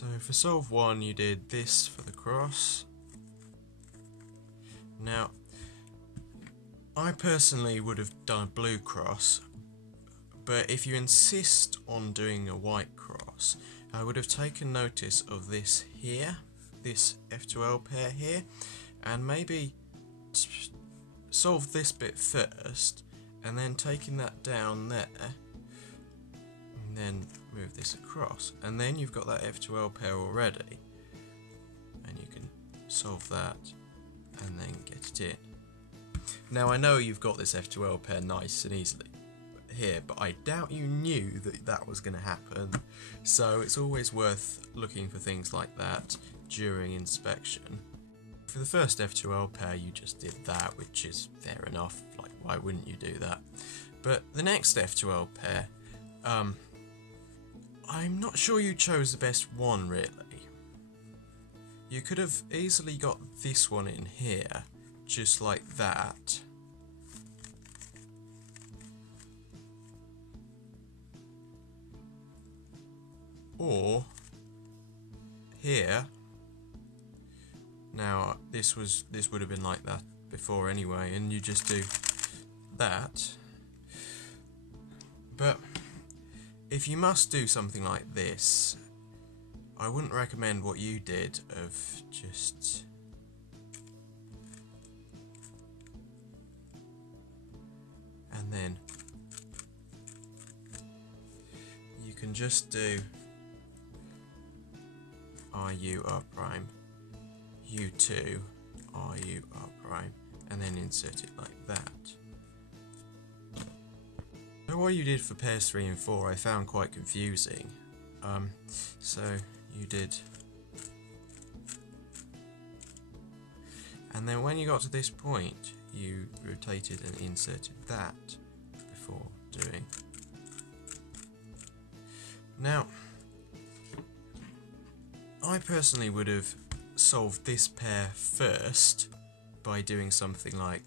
So for solve 1 you did this for the cross. Now, I personally would have done a blue cross, but if you insist on doing a white cross, I would have taken notice of this here, this F2L pair here, and maybe solve this bit first, and then taking that down there, and then move this across, and then you've got that F2L pair already, and you can solve that, and then get it in. Now I know you've got this F2L pair nice and easily here, but I doubt you knew that that was going to happen, so it's always worth looking for things like that during inspection. For the first F2L pair you just did that, which is fair enough, like why wouldn't you do that? But the next F2L pair, I'm not sure you chose the best one really. You could have easily got this one in here, just like that. Or here. Now this would have been like that before anyway, and you just do that. But if you must do something like this, I wouldn't recommend what you did of just and then you can just do RU R prime, U2, RU R prime, and then insert it like that. So what you did for pairs 3 and 4 I found quite confusing. So you did, and then when you got to this point you rotated and inserted that before doing. Now I personally would have solved this pair first by doing something like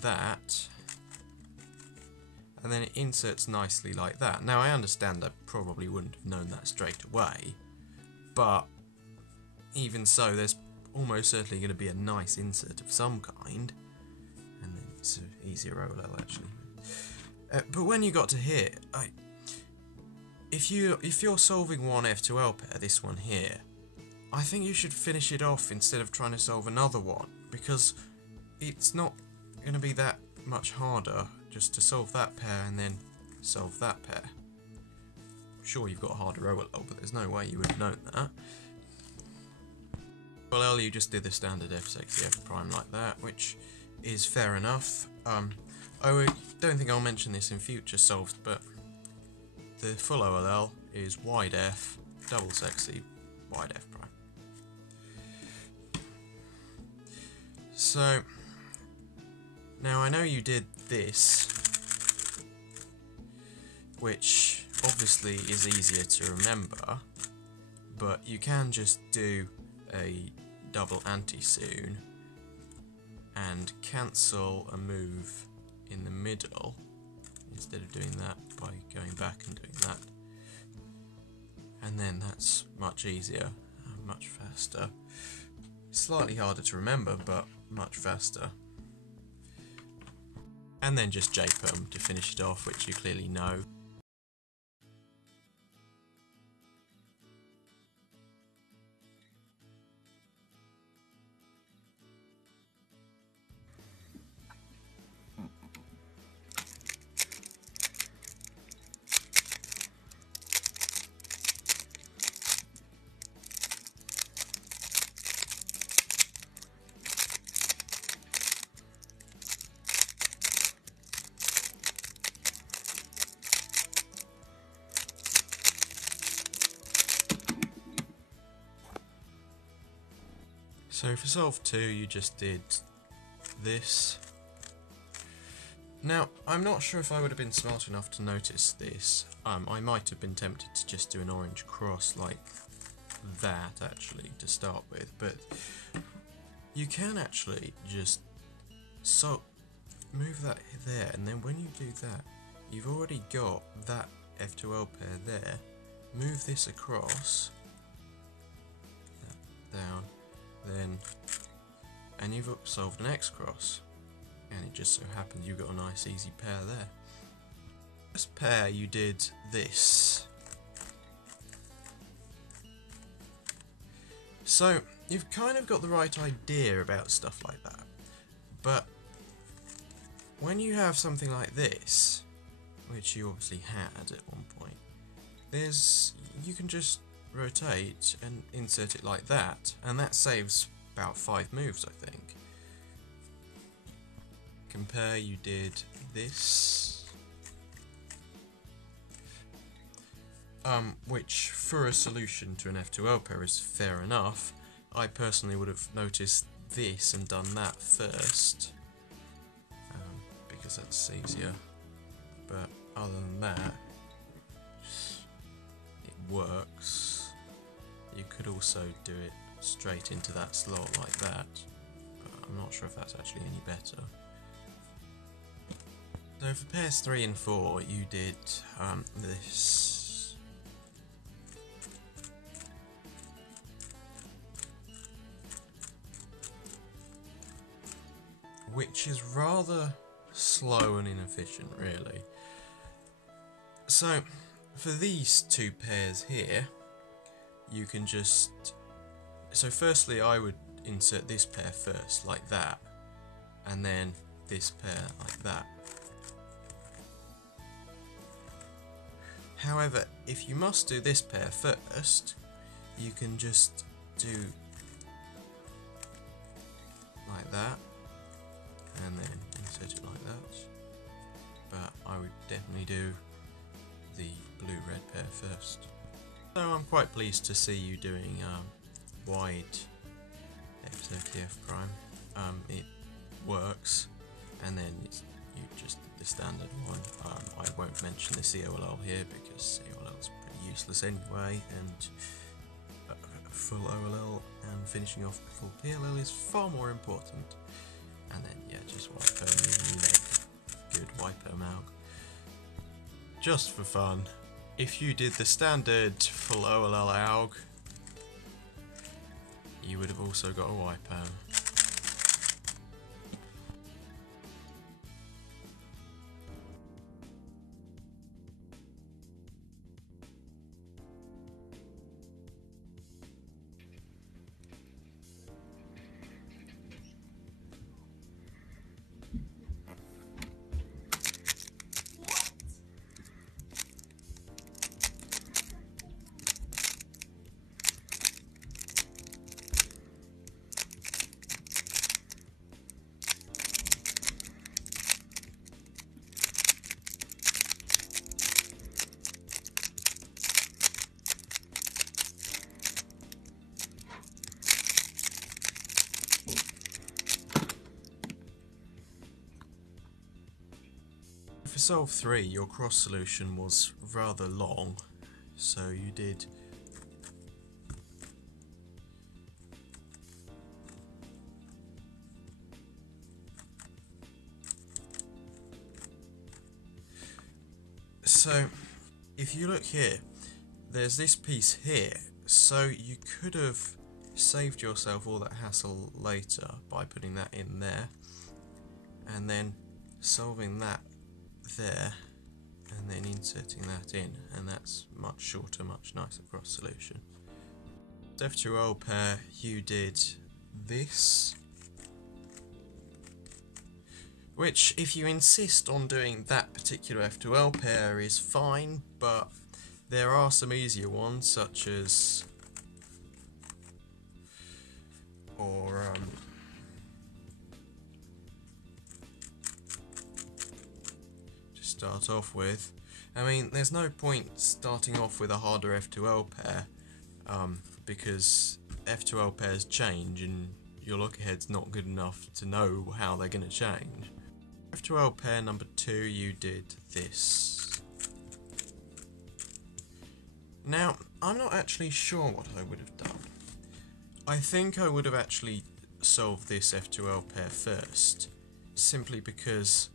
that, and then it inserts nicely like that. Now I understand I probably wouldn't have known that straight away, but even so there's almost certainly going to be a nice insert of some kind, and then it's an easier OLL actually. But when you got to here, if you're solving one F2L pair, this one here, I think you should finish it off instead of trying to solve another one, because it's not going to be that much harder just to solve that pair and then solve that pair. Sure, you've got a harder OLL, but there's no way you would have known that. OLL, you just did the standard F sexy F prime like that, which is fair enough. I don't think I'll mention this in future solves, but the full OLL is wide F, double sexy, wide F prime. So, now I know you did this, which obviously is easier to remember, but you can just do a double anti-soon and cancel a move in the middle instead of doing that by going back and doing that, and then that's much easier and much faster. Slightly harder to remember, but much faster. And then just J-perm to finish it off, which you clearly know. So for solve 2 you just did this. Now I'm not sure if I would have been smart enough to notice this. I might have been tempted to just do an orange cross like that actually to start with, but you can actually just move that there, and then when you do that you've already got that F2L pair there. Move this across down, then, and you've solved an X cross. And it just so happens you've got a nice easy pair there. This pair you did this. So you've kind of got the right idea about stuff like that. But when you have something like this, which you obviously had at one point, you can just rotate and insert it like that, and that saves about 5 moves, I think. Compare, you did this, which for a solution to an F2L pair is fair enough. I personally would have noticed this and done that first, because that's easier, but other than that, it works. You could also do it straight into that slot like that, but I'm not sure if that's actually any better. So for pairs 3 and 4 you did this. Which is rather slow and inefficient, really. So for these 2 pairs here, you can just... So firstly I would insert this pair first, like that, and then this pair like that. However, if you must do this pair first, you can just do like that, and then insert it like that. But I would definitely do the blue-red pair first. So I'm quite pleased to see you doing wide F30F prime. It works, and then you just did the standard one. I won't mention the COLL here because COLL is pretty useless anyway, and full OLL and finishing off full PLL is far more important. And then yeah, just white perm, you make good white perm alg. Just for fun, if you did the standard full OLL alg, you would have also got a white perm. For solve 3, your cross solution was rather long, so you did so if you look here, there's this piece here, so you could have saved yourself all that hassle later by putting that in there and then solving that there and then inserting that in, and that's much shorter, much nicer cross solution. F2L pair, you did this, which if you insist on doing that particular F2L pair is fine, but there are some easier ones such as start off with. I mean, there's no point starting off with a harder F2L pair because F2L pairs change and your look ahead's not good enough to know how they're going to change. F2L pair number 2, you did this. Now, I'm not actually sure what I would have done. I think I would have actually solved this F2L pair first, simply because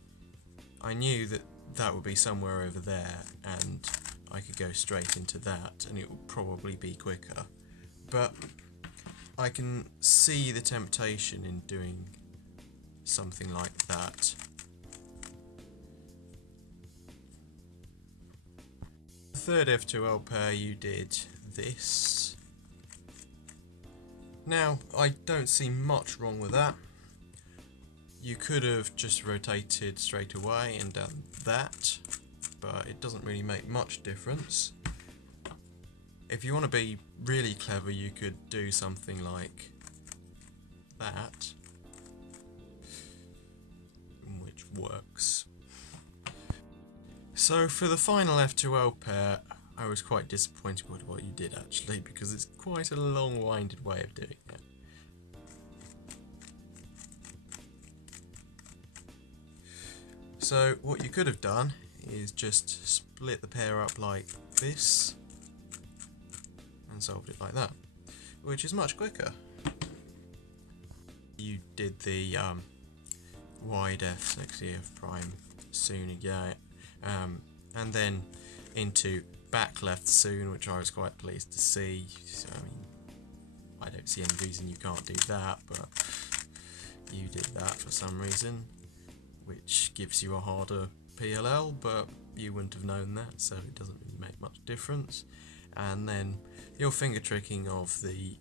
I knew that that would be somewhere over there and I could go straight into that and it would probably be quicker. But I can see the temptation in doing something like that. The third F2L pair you did this. Now, I don't see much wrong with that. You could have just rotated straight away and done that, but it doesn't really make much difference. If you want to be really clever, you could do something like that, which works. So for the final F2L pair, I was quite disappointed with what you did actually, because it's quite a long-winded way of doing it. So what you could have done is just split the pair up like this and solved it like that, which is much quicker. You did the wide f60 f prime soon again, and then into back left soon, which I was quite pleased to see. So, I mean, I don't see any reason you can't do that, but you did that for some reason, which gives you a harder PLL, but you wouldn't have known that, so it doesn't really make much difference. And then your finger tricking of the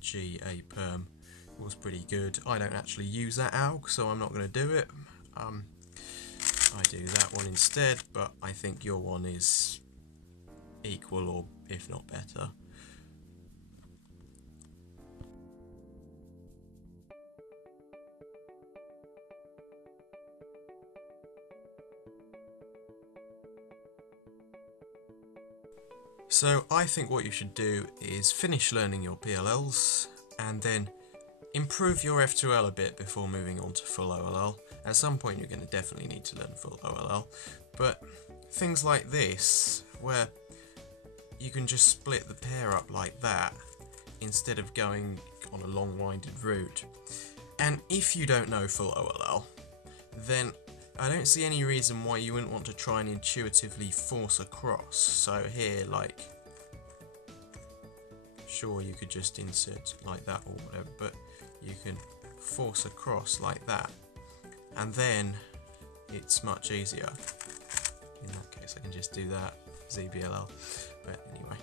GA perm was pretty good. I don't actually use that AUG, so I'm not going to do it. I do that one instead, but I think your one is equal or if not better. So I think what you should do is finish learning your PLLs and then improve your F2L a bit before moving on to full OLL. At some point you're going to definitely need to learn full OLL, but things like this, where you can just split the pair up like that instead of going on a long-winded route. And if you don't know full OLL, then I don't see any reason why you wouldn't want to try and intuitively force across. So here, like, sure, you could just insert like that or whatever, but you can force across like that, and then it's much easier. In that case, I can just do that, ZBLL, but anyway.